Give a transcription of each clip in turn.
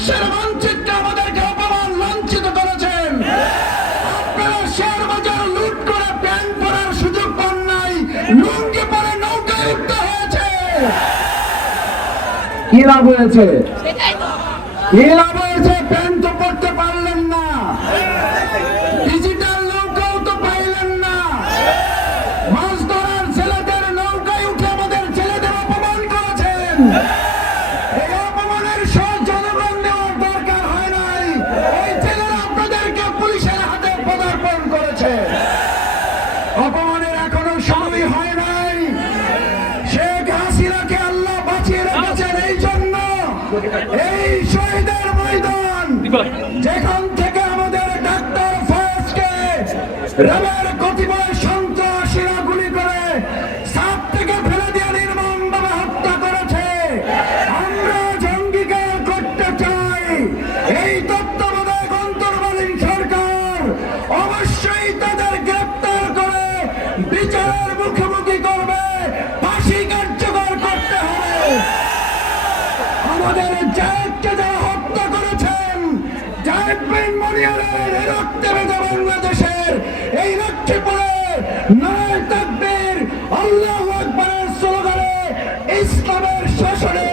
বিশ্বের মানচিত্রে আমাদেরকে অপমান লাঞ্ছিত করেছেন। আপনারা শেয়ার বাজার লুট করে প্যান্ট পরার সুযোগ পান নাই লুঙ্গি পরে নৌকায় উঠতে হয়েছে। কি লাভ হয়েছে? কি লাভ হয়েছে? প্যান্ট হয় নাই শেখ হাসিনাকে আল্লাহ বাঁচিয়ে রেখেছেন এই জন্য। এই শহীদের ময়দান যেখান থেকে আমাদের ডাক্তার ফয়েজকে মুখোমুখি করবে, ফাঁসি কার্যকর করতে হবে। আমাদের জায়েদকে যারা হত্যা করেছেন জায়েদ বিন মনিয়ারের রক্তে ভেজা বাংলাদেশের এই লক্ষ্মীপুরে নয় তাকবীর, আল্লাহু আকবারের স্লোগানে ইসলামের শাসনে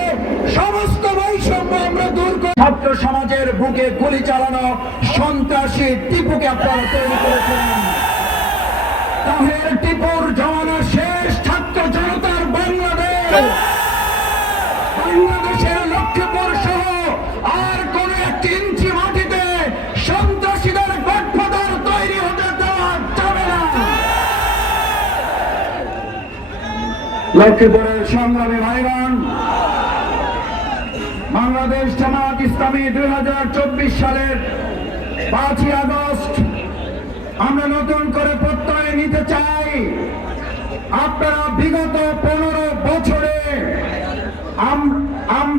সমস্ত বৈষম্য আমরা দূর করে, ছাত্র সমাজের বুকে গুলি চালানো সন্ত্রাসী টিপুকে আপনারা তৈরি করেছেন। তাহের টিপুর বাংলাদেশের লক্ষ্মীপুর সহ আর কোন একটি ইঞ্চি মাটিতে সন্ত্রাসীদের গঠফাদার তৈরি হতে দেওয়া যাবে না। লক্ষ্মীপুরের সংগ্রামী ভাইরান, বাংলাদেশ জামাত ইসলামী দুই সালের পাঁচই আগস্ট, আমরা নতুন করে প্রত্যয় নিতে চাই। আপনারা বিগত পনেরো বছরে আম আম।